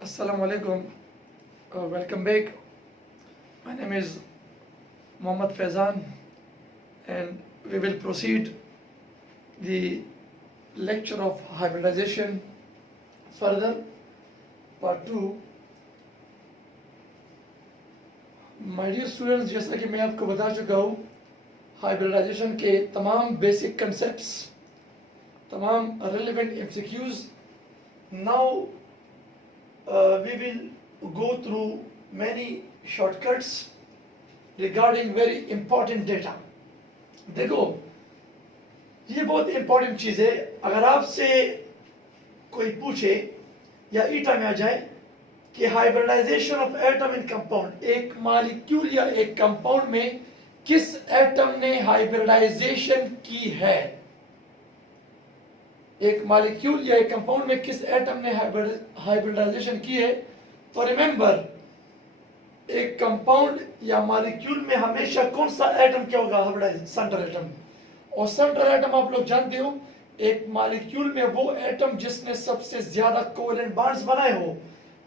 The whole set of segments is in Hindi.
Assalamu alaikum. Welcome back. My name is Mohammad Faizan, and we will proceed the lecture of hybridization further. Part 2. My dear students, जैसा कि मैं आपको बता चुका हूँ, हाइब्रिडाइजेशन के तमाम बेसिक कंसेप्ट्स, तमाम relevant MCQs. Now we will go through many shortcuts regarding very important data. देखो, ये बहुत important चीज़ है. अगर आपसे कोई पूछे या ईटा में आ जाए कि hybridization of atom in compound, एक मॉलिक्यूल या एक कंपाउंड में किस एटम ने हाइब्रिडाइजेशन की है, एक मॉलिक्यूल या एक कंपाउंड में किस एटम ने हाइब्रिडाइजेशन की है, तो रिमेंबर, एक कंपाउंड या मॉलिक्यूल में हमेशा कौन सा एटम क्या होगा, हाइब्रिडाइज, सेंट्रल एटम. और सेंट्रल एटम आप लोग जानते हो, एक मॉलिक्यूल में वो एटम जिसने सबसे ज्यादा कोवेलेंट बॉन्ड्स बनाए हो,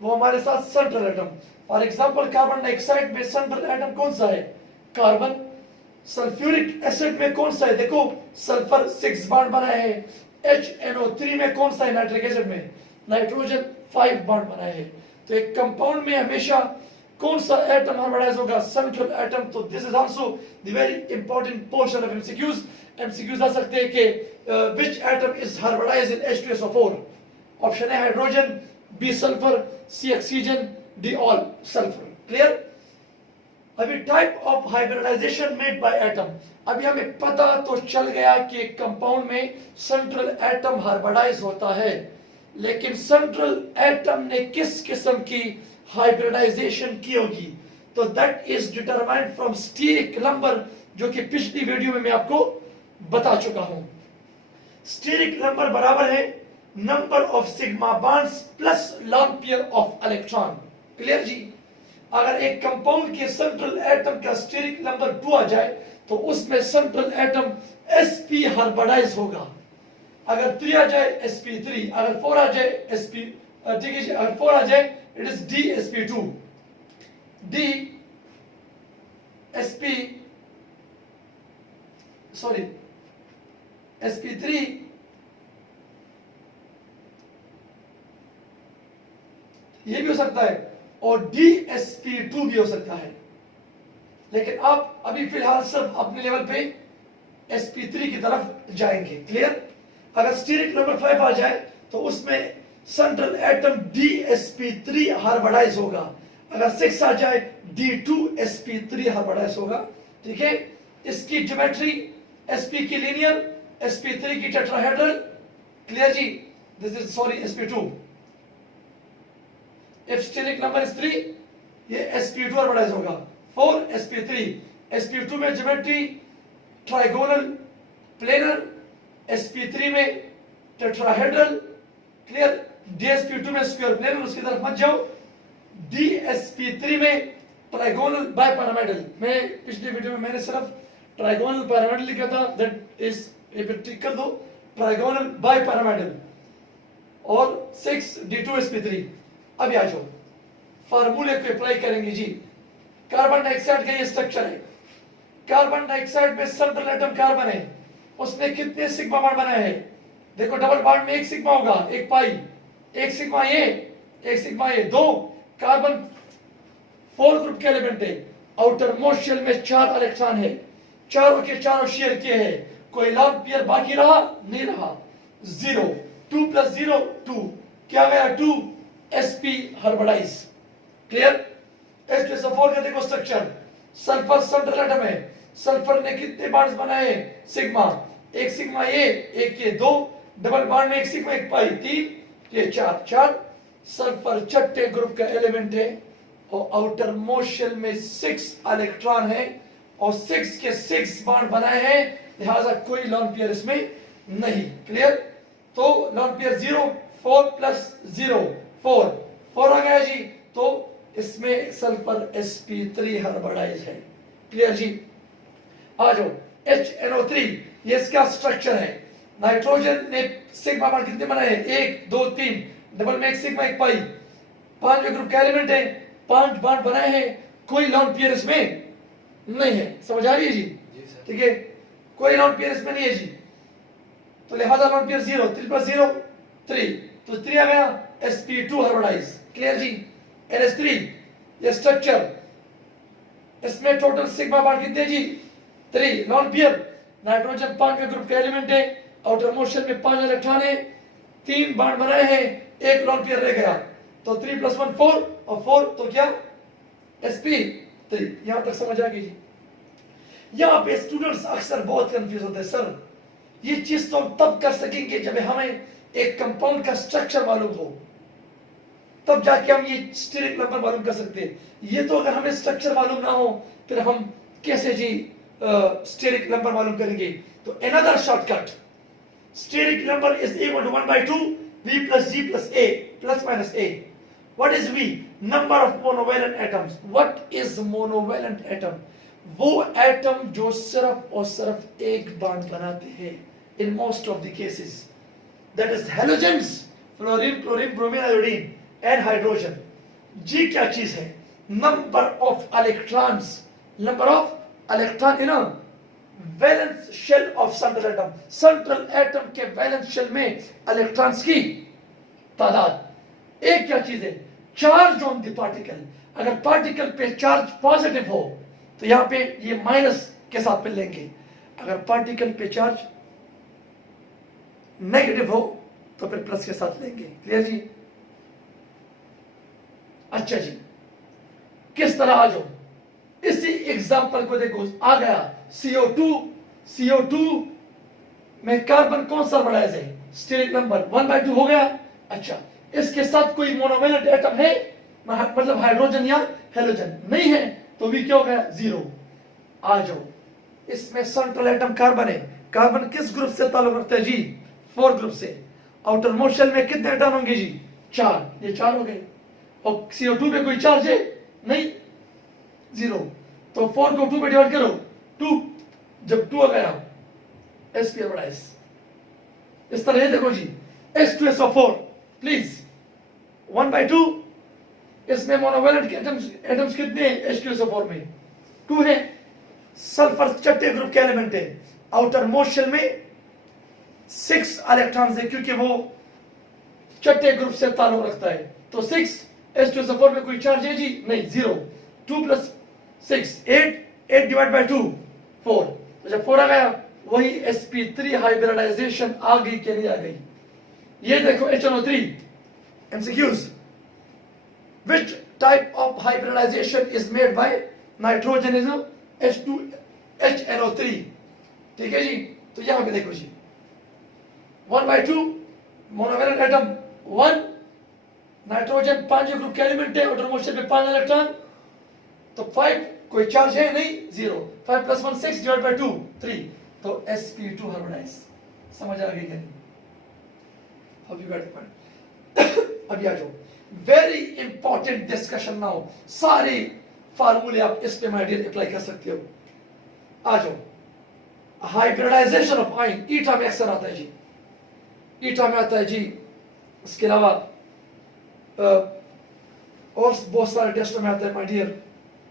वो हमारे साथ central atom. For example, carbon dioxide में सेंट्रल एटम कौन सा है, कार्बन. सल्फ्यूरिक एसिड में कौन सा है, देखो सल्फर 6 बॉन्ड बनाए हैं. HNO3 में कौन सा है, नाइट्रिक एसिड में नाइट्रोजन 5 बॉन्ड बनाए हैं. तो एक कंपाउंड में हमेशा कौन सा एटम हाइब्रिडाइज होगा, सेंट्रल एटम. तो this is also the very important portion of MCQs. MCQs आ सकते हैं कि which atom is hybridized in H2SO4. Option है hydrogen, B sulphur, C oxygen, D all sulphur. Clear. अभी type of hybridization made by atom. अभी हमें पता तो चल गया कि एक कंपाउंड में सेंट्रल एटम हाइब्रिडाइज होता है, लेकिन सेंट्रल एटम ने किस किस्म की हाइब्रिडाइजेशन की होगी, तो that is determined from steric number, जो कि पिछली वीडियो में मैं आपको बता चुका हूं. स्टीरिक नंबर बराबर है number of sigma bonds plus lone pair of electron. Clear जी. अगर एक कंपाउंड के सेंट्रल एटम का स्टीरिक नंबर 2 आ जाए तो उसमें सेंट्रल एटम sp हाइब्रिडाइज होगा. अगर 3 आ जाए sp3, अगर 4 आ जाए sp, ठीक है जी, अगर 4 आ जाए it is dsp2, dsp, sorry sp3, ये भी हो सकता है, और dsp2 भी हो सकता है. लेकिन आप अभी फिलहाल सब अपने लेवल पे sp3 की तरफ जाएंगे. क्लियर. अगर स्टीरिक नंबर 5 आ जाए तो उसमें सेंट्रल एटम dsp3 हाइब्रिडाइज होगा. अगर 6 आ जाए d2sp3 हाइब्रिडाइज होगा. ठीक है. इसकी ज्योमेट्री sp की लीनियर, sp3 की टेट्राहेड्रल. क्लियर जी. This is sorry sp2. If steric number is 3, ये sp2 हाइब्रिडाइज होगा. 4 sp3. sp2 में ज्योमेट्री ट्राइगोनल प्लेनर, sp3 में टेट्राहेड्रल. क्लियर. dsp2 में स्क्वायर प्लेनर, उसकी तरफ मत जाओ. dsp3 में ट्राइगोनल बाइपिरामिडल. मैं पिछले वीडियो में मैंने सिर्फ ट्राइगोनल पिरामिडल लिखा था, दैट इज, ये पे टिक कर दो, ट्राइगोनल बाइपिरामिडल. और 6 d2sp3. अभी आ जाओ, फार्मूले को अप्लाई करेंगे जी. कार्बन डाइऑक्साइड का ये स्ट्रक्चर है. कार्बन डाइऑक्साइड में सेंट्रल एटम कार्बन है, उसने कितने सिग्मा बॉन्ड बनाए हैं, देखो डबल बॉन्ड में एक सिग्मा होगा, एक पाई, एक सिग्मा ये, एक सिग्मा ये. 2 कार्बन 4 ग्रुप के एलिमेंट है. आउटर मोस्ट शेल में 4 इलेक्ट्रॉन है, चारों के चारों शेयर किए हैं. कोई लॉन पेयर बाकी रहा नहीं रहा. 0. 2 + 0 2, क्या गया 2 sp हाइब्रिडाइज. क्लियर. H2SO4 का देखो स्ट्रक्चर. सल्फर सेंट्रल एटम है, सल्फर ने कितने बॉन्ड्स बनाए, सिग्मा. एक सिग्मा ये, एक ये. 2 डबल बॉन्ड में एक सिग्मा, एक पाई. 3 ये 4. सल्फर छठे ग्रुप का एलिमेंट है और आउटर मोस्ट शेल में 6 इलेक्ट्रॉन है और 6 के 6 बॉन्ड बनाए हैं, लिहाजा कोई लॉन पेयर इसमें नहीं. क्लियर. तो लॉन पेयर 0, 4 + 0 4 आ गया जी. तो इसमें सल्फर sp3 हाइब्रिडाइज है. क्लियर जी. आ जाओ HNO3, ये इसका स्ट्रक्चर है. नाइट्रोजन ने सिग्मा बॉन्ड कितने बनाए, 1 2 3, डबल में एक सिग्मा एक पाई. 5वें ग्रुप का एलिमेंट है, 5 बॉन्ड बनाए हैं, कोई लॉन पेयर इसमें नहीं है। समझ आ रही है जी? ठीक है, कोई लॉन पेयर इसमें नहीं है जी, तो लिहाजा लॉन पेयर 0, 3 + 0 3, तो 3 आ गया sp2 हाइब्रिडाइज। क्लियर जी? NH3 ये स्ट्रक्चर, इसमें टोटल सिग्मा बॉन्ड कितने जी? 3 लॉन पेयर। नाइट्रोजन 5वें ग्रुप का एलिमेंट है, आउटर मोशन में 5 इलेक्ट्रॉन है, 3 बॉन्ड बनाए हैं, 1 लॉन पेयर रह गया, तो 3 + 1 4 और 4 तो क्या sp3। यहां तक समझ आ गई जी? यहां पे स्टूडेंट्स अक्सर बहुत कंफ्यूज होते हैं, सर ये चीज तो हम तब कर सकेंगे जब हमें एक कंपाउंड का स्ट्रक्चर मालूम हो, तब जाके हम ये स्टेरिक नंबर मालूम कर सकते हैं। ये तो अगर हमें स्ट्रक्चर मालूम ना हो फिर हम कैसे जी स्टेरिक नंबर मालूम करेंगे? तो another shortcut, steric number is equal to 1/2 V + G + A ± A। What is V? Number of monovalent atoms। What is monovalent atom? वो एटम जो सिर्फ और सिर्फ एक बॉन्ड बनाते हैं in most of the cases, that is halogens, fluorine, chlorine, bromine, iodine and hydrogen। G क्या चीज है? Number of electrons, number of electron in a valence shell of central atom। central atom के valence shell में electrons की तादाद। एक क्या चीज है? Charge on the particle. अगर पार्टिकल पे चार्ज पॉजिटिव हो तो यहां पे ये माइनस के साथ मिल लेंगे, अगर पार्टिकल पे चार्ज नेगेटिव हो तो फिर प्लस के साथ लेंगे। क्लियर जी? अच्छा जी, किस तरह आ जाओ? इसी एग्जांपल को देखो, आ गया CO2 में कार्बन कौन सा हाइब्रिडाइज है? स्टेरिक नंबर 1/2 हो गया। अच्छा, इसके साथ कोई मोनोवेलेंट एटम है, मतलब हाइड्रोजन या हेलोजन नहीं है, तो भी क्या हो गया? 0। आ जाओ, इसमें सेंट्रल एटम कार्बन है, कार्बन किस ग्रुप से ताल्लुक रखता है जी? 4 ग्रुप से। आउटर मोस्ट शेल में कितने एटम होंगे जी? 4, ये 4 हो गए। और CO2 पे कोई चार्ज है नहीं, 0, तो 4 को 2 पे डिवाइड करो, 2, जब 2 आ गया sp हाइब्रिडाइज। इस तरह ये देखो जी, H2SO4 प्लीज 1/2, इसमें मोनोवेलेंट एटम्स कितने हैं? H2SO4 में 2 है। सल्फर छठे ग्रुप के एलिमेंट है, आउटर मोस्ट शेल में 6 इलेक्ट्रॉन्स है, क्योंकि वो छठे ग्रुप से ताल्लुक रखता है, तो 6। H2SO4 में कोई चार्ज है जी? नहीं, 0। 2 + 6 8, 8 डिवाइड बाय 2 4, तो जब 4 आ गया वही sp3 हाइब्रिडाइजेशन आ गई कि नहीं आ गई? ये देखो HNO3 MCQs। Which type of hybridization is made by nitrogenism H2HNO3? ठीक है जी? तो यहां पे देखो जी, 1/2 मोनोवेलेंट एटम 1, नाइट्रोजन 5 ग्रुप के एलिमेंट है, आउटर मोस्ट शेल पे 5 इलेक्ट्रॉन, तो 5 कोई चार्ज है नहीं, 0। 5 + 1 6 डिवाइड बाय 2 3, तो sp2 हाइब्रिडाइज। समझ आ गई क्या? अभी बैठ पॉइंट अभी आ जाओ, वेरी इंपॉर्टेंट डिस्कशन नाउ। सारे फार्मूले आप इस पे माय डियर अप्लाई कर सकते हो। आ जाओ, हाइब्रिडाइजेशन ऑफ आयन, ईटा में अक्सर आता है जी, ईटा में आता है जी। इसके अलावा और बहुत सारे टेस्टों में आता है माय डियर।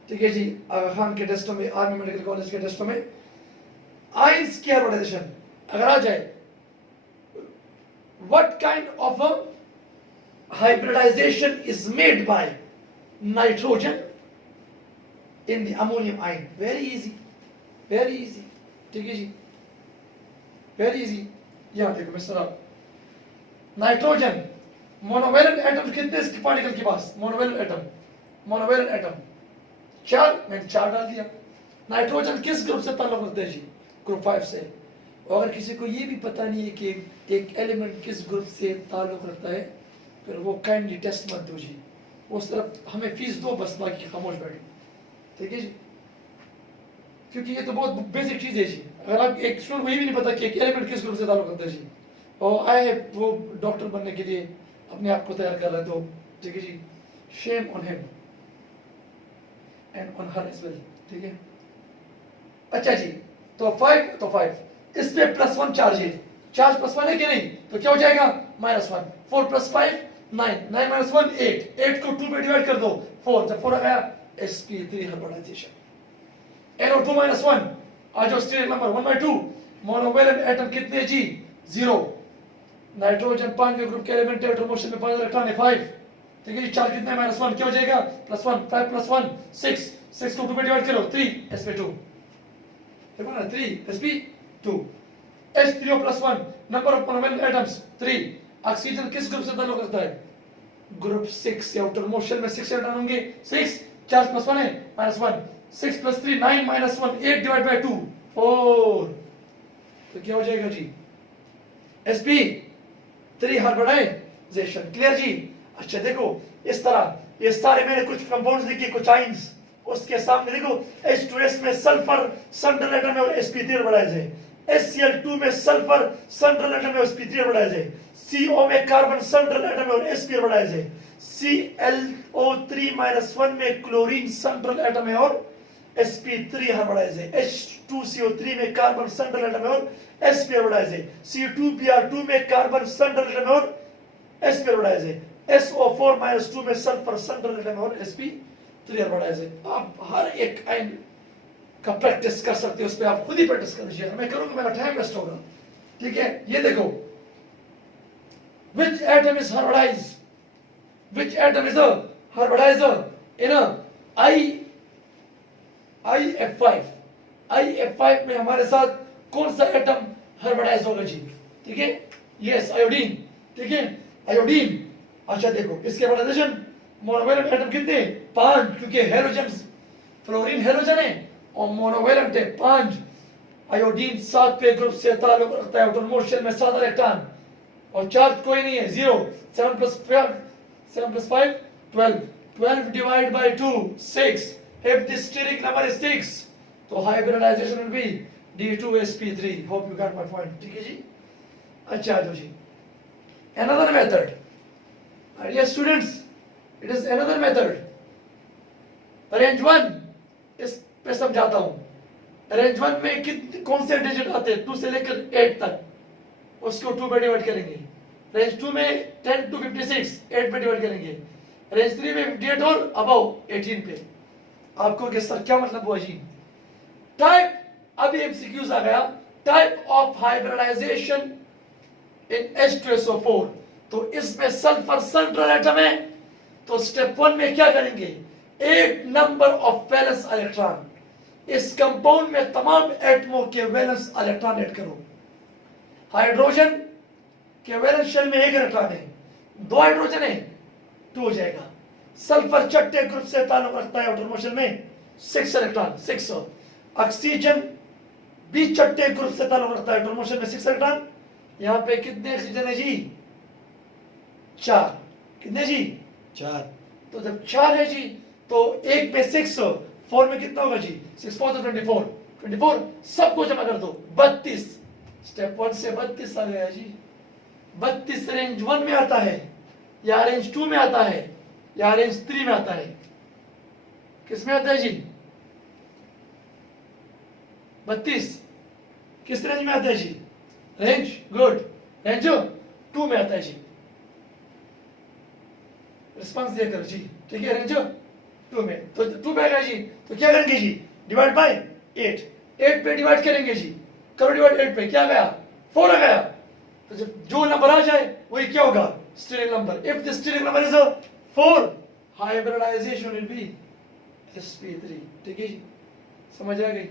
ठीक है जी, आगा खान के टेस्टों में, आर्मी मेडिकल कॉलेज के टेस्टों में आयंस की हाइब्रिडाइजेशन अगर आ जाए, what kind of a hybridization is made by nitrogen in the ammonium ion? Very easy, very easy। ठीक है जी, very easy। यहां देखो मिस्टर, नाइट्रोजन मोनोवेलेंट एटम कितने इसके पार्टिकल के पास? मोनोवेलेंट एटम 4, मैंने 4 डाल दिया। नाइट्रोजन किस ग्रुप से ताल्लुक रखता है जी? ग्रुप 5 से। और अगर किसी को ये भी पता नहीं है कि एक एलिमेंट किस ग्रुप से ताल्लुक रखता है, फिर वो काइंडली टेस्ट मत दो जी, वो सिर्फ हमें फीस दो बस, बाकी खामोश बैठो। ठीक है जी, क्योंकि ये तो बहुत बेसिक चीज है जी। अगर आप एक स्टूडेंट को ये भी नहीं पता कि एक एलिमेंट किस ग्रुप से ताल्लुक रखता है जी, और आए वो डॉक्टर बनने के लिए अपने आप को तैयार कर रहे, तो ठीक है जी, shame on him and on her as well. ठीक है, अच्छा जी, तो 5 इस पे +1 चार्ज है, चार्ज +1 है कि नहीं? तो क्या हो जाएगा? -1। 4 + 5 9 माइनस 1 8, 8 को 2 पे डिवाइड कर दो 4, जब 4 आ गया sp3 हाइब्रिडाइजेशन। NO2 माइनस 1 आ जाओ स्टीरिक नंबर 1/2, मोनोवेलेंट एटम कितने जी 0, नाइट्रोजन 5 के ग्रुप के एलिमेंट है, मोशन में 5 इलेक्ट्रॉन है 5, ठीक है जी। चार्ज कितना है -1, क्या हो जाएगा +1, 5 + 1 6, 6 को 2 पे डिवाइड करो 3 sp2, देखो ना 3 sp2, H3O + 1 number of monovalent atoms 3। Oxygen किस ग्रुप से ताल्लुक रखता है, ग्रुप 6 से। आउटर मोशन में 6 इलेक्ट्रॉन होंगे 6, चार्ज +1 है -1, 6 + 3 9 -1 8 डिवाइड बाय 2 4, तो क्या हो जाएगा जी sp3 हाइब्रिडाइजेशन। क्लियर जी। अच्छा देखो इस तरह ये सारे मैंने कुछ कंपाउंड्स लिखे, कुछ आइंस, उसके सामने देखो H2S में सल्फर सेंट्रल एटम है और sp3 हाइब्रिडाइज है, HCl2 में सल्फर सेंट्रल एटम है और sp3 हाइब्रिडाइज है, CO में कार्बन सेंट्रल एटम है और sp हाइब्रिडाइज है, ClO3-1 में क्लोरीन सेंट्रल एटम है और sp3 हाइब्रिडाइज है, H2CO3 में कार्बन सेंट्रल एटम है और sp हाइब्रिडाइज है, C2Br2 में कार्बन सेंट्रल एटम है और sp हाइब्रिडाइज है, SO4-2 में सल्फर सेंट्रल एटम है और sp3 हाइब्रिडाइज है। आप हर एक आयन का प्रैक्टिस कर सकते हो, उस पर आप खुद ही प्रैक्टिस कर लीजिए, मैं करूंगा, मेरा टाइम वेस्ट होगा। ठीक है, ये देखो which atom is hybridized, which atom is a hybridizer in a IF5, IF5 में हमारे साथ कौन सा एटम हाइब्रिडाइज होगा जी, ठीक है, यस आयोडीन, ठीक है आयोडीन। अच्छा देखो इसके हाइब्रिडाइजेशन मोनोवेलेंट एटम कितने 5, क्योंकि हेलोजन फ्लोरीन हेलोजन है और मोनोवेलेंट है 5, आयोडीन 7 पे ग्रुप से ताल्लुक रखता है, आउटर मोशन में 7 इलेक्ट्रॉन और चार्ज कोई नहीं है 0, 7 + 5 12, 12 divide by 2 6, if the steric number is 6 तो hybridization will be D2sp3। hope you got my point, ठीक है जी। अच्छा आ जाओ जी another method, dear students, it is another method, range 1 इस पे समझाता हूं। रेंज 1 में कौन से डिजिट आते हैं 2 से लेकर 8 तक, उसको 2 पे डिवाइड करेंगे। रेंज 2 में 10 to 56 8 पे डिवाइड करेंगे। रेंज 3 में 58 और अबव 18 पे। आपको कि सर क्या मतलब हुआ जी, टाइप अभी एमसीक्यूज आ गया, type of hybridization in H2SO4, तो इसमें सल्फर सेंट्रल एटम है, तो स्टेप 1 में क्या करेंगे 8 नंबर ऑफ वैलेंस इलेक्ट्रॉन, इस कंपाउंड में तमाम एटमों के वैलेंस इलेक्ट्रॉन ऐड करो। हाइड्रोजन के वैलेंस शेल में 1 इलेक्ट्रॉन है, 2 हाइड्रोजन है 2 हो जाएगा। सल्फर छठे ग्रुप से ताल्लुक रखता है, आउटर मोशन में 6 इलेक्ट्रॉन 6। ऑक्सीजन भी छठे ग्रुप से ताल्लुक रखता है, आउटर मोशन में 6 इलेक्ट्रॉन। यहां पे कितने ऑक्सीजन है जी 4, कितने जी 4, तो जब 4 है जी तो 1 में 6 4 में कितना होगा जी 6 4 तो 24, 24 सबको जमा कर दो 32। स्टेप 1 से 32 आ गया जी। 32 रेंज 1 में आता है या रेंज 2 में आता है या रेंज 3 में आता है, किस में आता है जी 32 किस रेंज में आता है जी, रेंज गुड, रेंज 2 में आता है जी। रिस्पांस दिया करो जी, ठीक है रेंज 2 में, तो 2 पे आएगा जी, तो क्या करेंगे जी डिवाइड बाय 8, 8 पे डिवाइड करेंगे जी, करो डिवाइड 8 पे, क्या गया 4 आ गया, तो जब जो नंबर आ जाए वही क्या होगा steric number. If the steric number is 4 hybridization will be sp3, ठीक है जी, समझ आ गई।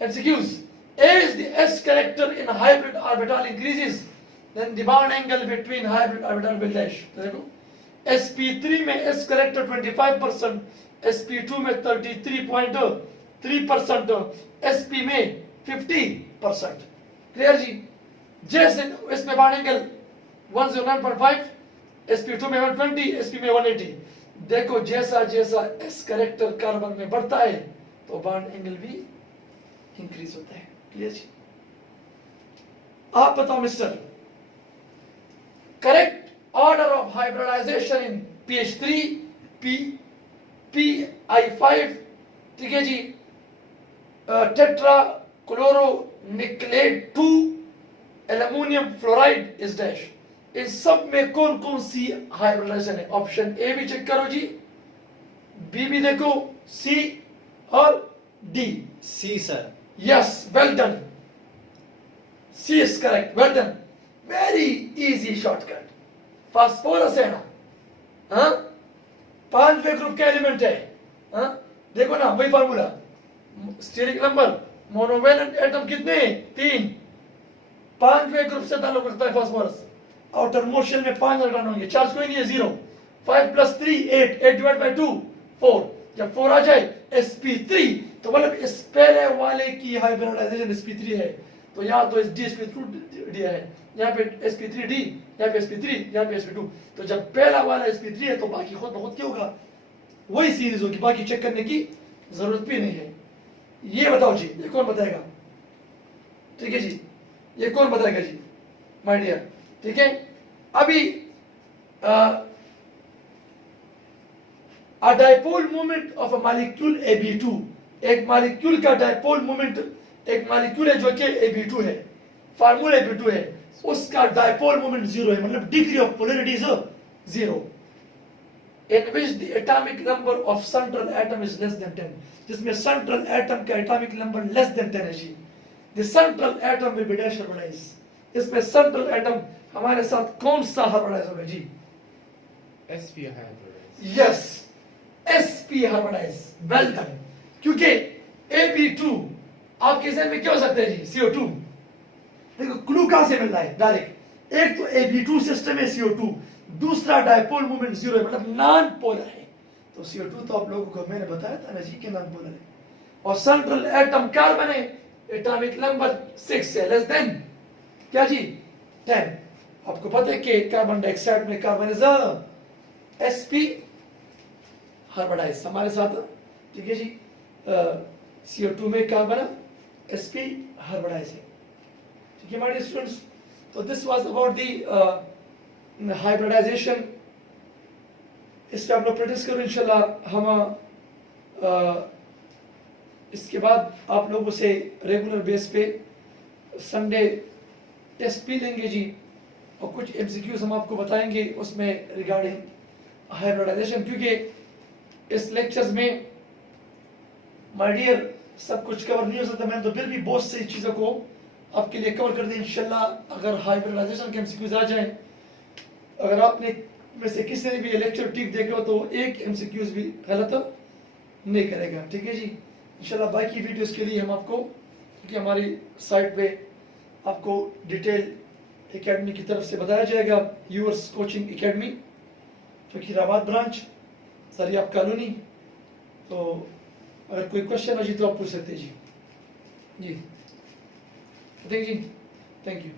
MCQs, as the s character in hybrid orbital increases then the bond angle between hybrid orbital will dash। देखो sp3 में s character 25%, sp2 में 33.3%, sp में 50%। क्लियर जी। जैसे इसमें बॉन्ड एंगल 109.5, sp2 में 120, sp में 180। देखो जैसा जैसा s कैरेक्टर कार्बन में बढ़ता है तो बॉन्ड एंगल भी इंक्रीज होता है। क्लियर जी। आप बताओ mister, correct order of hybridization in pH3 pI5, ठीक है जी, tetrachloro nickelate 2 aluminium fluoride is dash. इस सब में कौन कौन सी हाइब्रिडाइजेशन है? ऑप्शन ए भी चेक करो जी, बी भी देखो, सी और D. C sir. Yes, well done, C is correct, well done, very easy shortcut, phosphorus है ना, हाँ, 5वें ग्रुप का एलिमेंट है, हाँ, देखो ना वही formula, steric number, monovalent atom कितने? 3, 5वें ग्रुप से ताल्लुक रखता है फास्फोरस, आउटर मोस्ट शेल में 5 इलेक्ट्रॉन होंगे, चार्ज कोई नहीं है, 0, 5 + 3 8, 8 डिवाइड बाय 2 4, जब 4 आ जाए sp3, तो मतलब इस पहले वाले की हाइब्रिडाइजेशन sp3 है, तो यहाँ तो डी sp2 दिया है, यहाँ पे sp3d, यहाँ पे sp3, यहाँ पे sp2, तो जब पहला वाला sp3 है तो बाकी खुद बहुत क्या होगा, वही सीरीज होगी, बाकी चेक करने की जरूरत भी नहीं है। ये बताओ जी, ये कौन बताएगा? ठीक है जी, ये कौन बताएगा जी माय डियर? ठीक है, अभी a dipole moment of a molecule Ab2, एक मॉलिक्यूल का डाइपोल मोमेंट, एक मॉलिक्यूल है जो कि Ab2 है, फार्मूला Ab2 है, उसका डाइपोल मोमेंट 0 है, मतलब degree of polarity is 0, in which the atomic number of central atom is less than 10, जिसमें सेंट्रल एटम का एटॉमिक नंबर लेस देन 10 है जी, the central atom will be dash hybridized, इसमें सेंट्रल एटम हमारे साथ कौन सा हाइब्रिडाइज होगा जी? sp hybridize. Yes, sp hybridize, well done, क्योंकि Ab2 आपके जहन में क्या हो सकता है जी? CO2, देखो क्लू कहां से मिल रहा है डायरेक्ट, एक तो Ab2 सिस्टम है CO2, दूसरा डाइपोल मोमेंट 0 है, मतलब नॉन पोलर है, तो CO2 तो आप लोगों को मैंने बताया था ना जी कि नॉन पोलर है, और सेंट्रल एटम कार्बन है, एटॉमिक नंबर 6 है, लेस देन क्या जी? 10, आपको पता है कि कार्बन डाइऑक्साइड में कार्बन इज sp हाइब्रिडाइज हमारे साथ, ठीक है जी, CO2 में कार्बन sp हाइब्रिडाइज है, ठीक है हमारे स्टूडेंट्स। तो this was about the hybridization, इस पे आप लोग प्रैक्टिस करो इंशाल्लाह। हम इसके बाद आप लोगों से रेगुलर बेस पे संडे टेस्ट भी लेंगे जी, और कुछ एमसीक्यूज हम आपको बताएंगे उसमें रिगार्डिंग हाइब्रिडाइजेशन, क्योंकि इस लेक्चर्स में माय डियर सब कुछ कवर नहीं हो सकता, मैंने तो फिर भी बहुत सी चीज़ों को आपके लिए कवर कर दी इंशाल्लाह। अगर हाइब्रिडाइजेशन के एमसीक्यूज आ जाएं, अगर आपने में से किसी ने भी ये लेक्चर ठीक देखा हो तो एक एमसीक्यूज भी गलत नहीं करेगा, ठीक है जी इंशाल्लाह। बाकी वीडियोस के लिए हम आपको, क्योंकि हमारी साइट पे आपको डिटेल एकेडमी की तरफ से बताया जाएगा, yours coaching academy, Fakirabad branch, Sariab colony. तो अगर कोई क्वेश्चन हो जी तो आप पूछ सकते हैं जी। जी थैंक यू।